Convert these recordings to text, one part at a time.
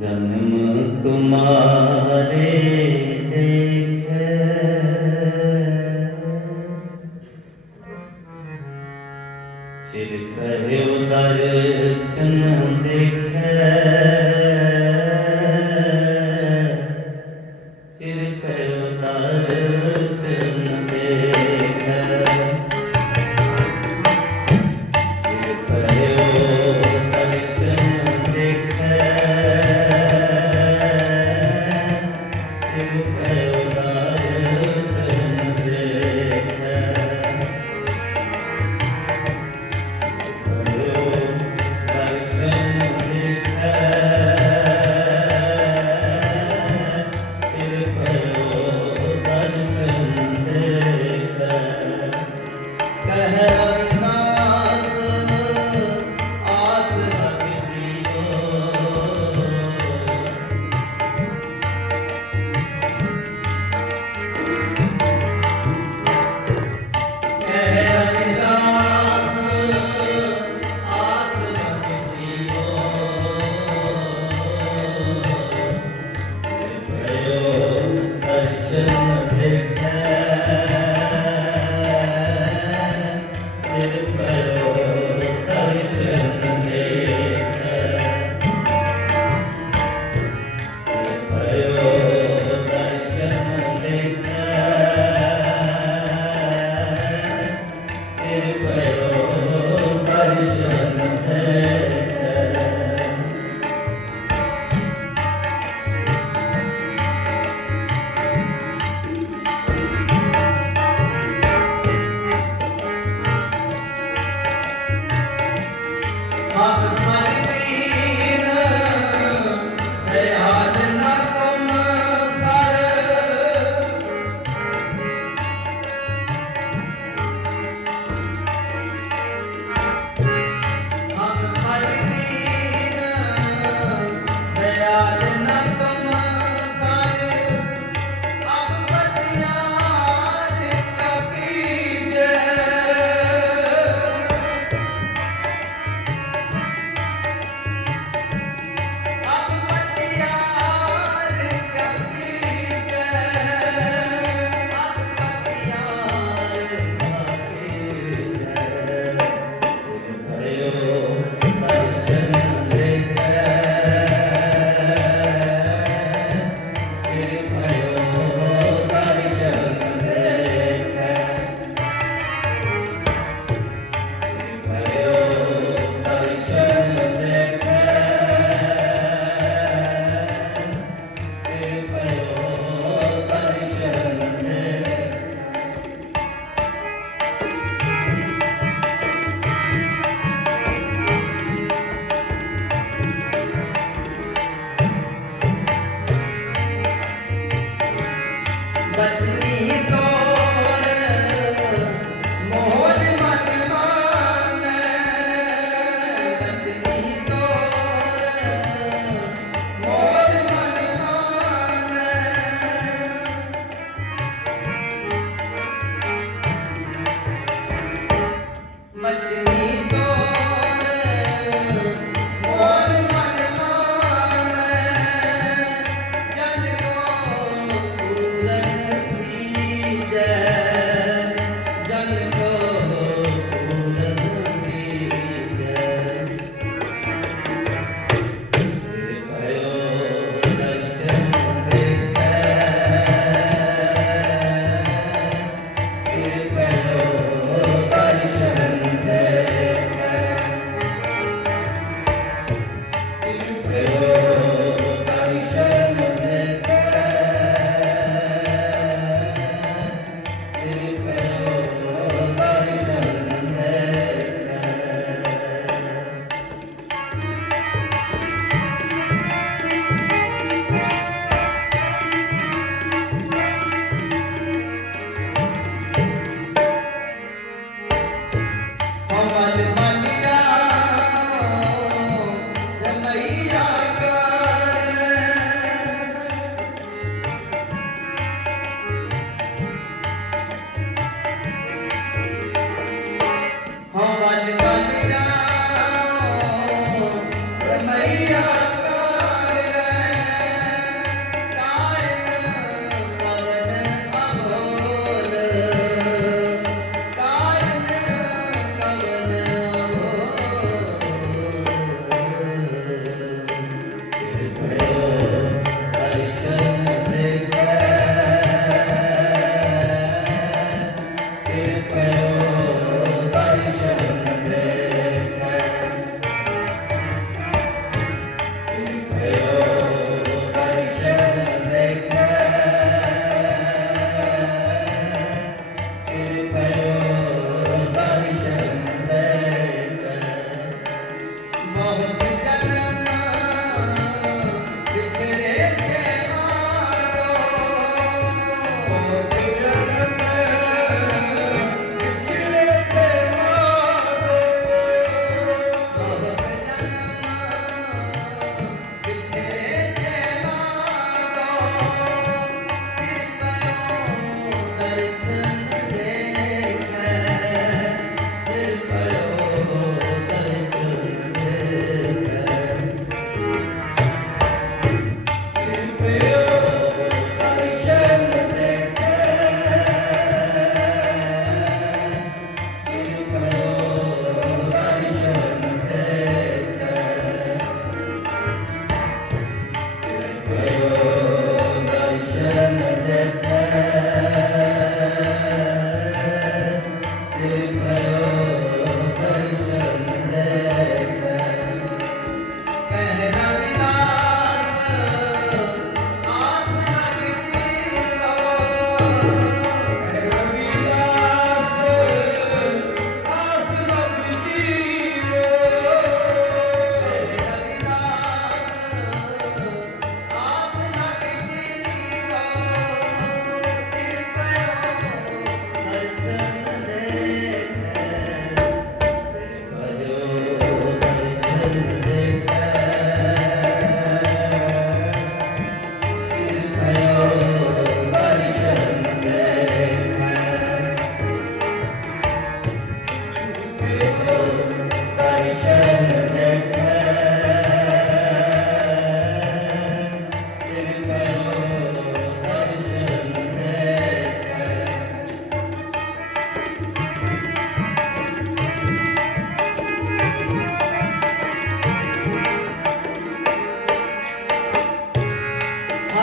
जन्म तुम्हारे Amen.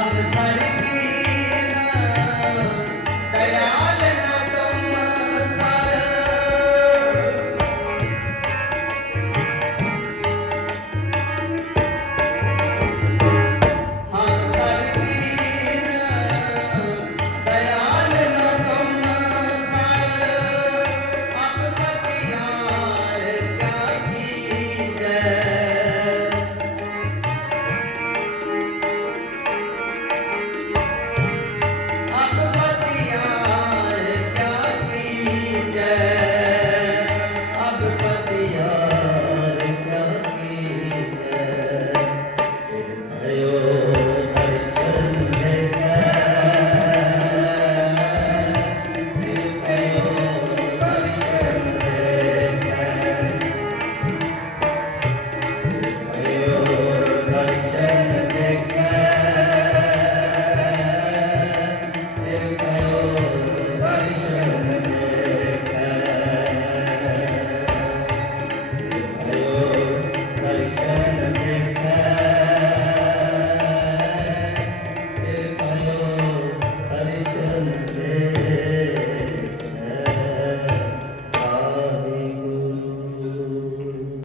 पार फल की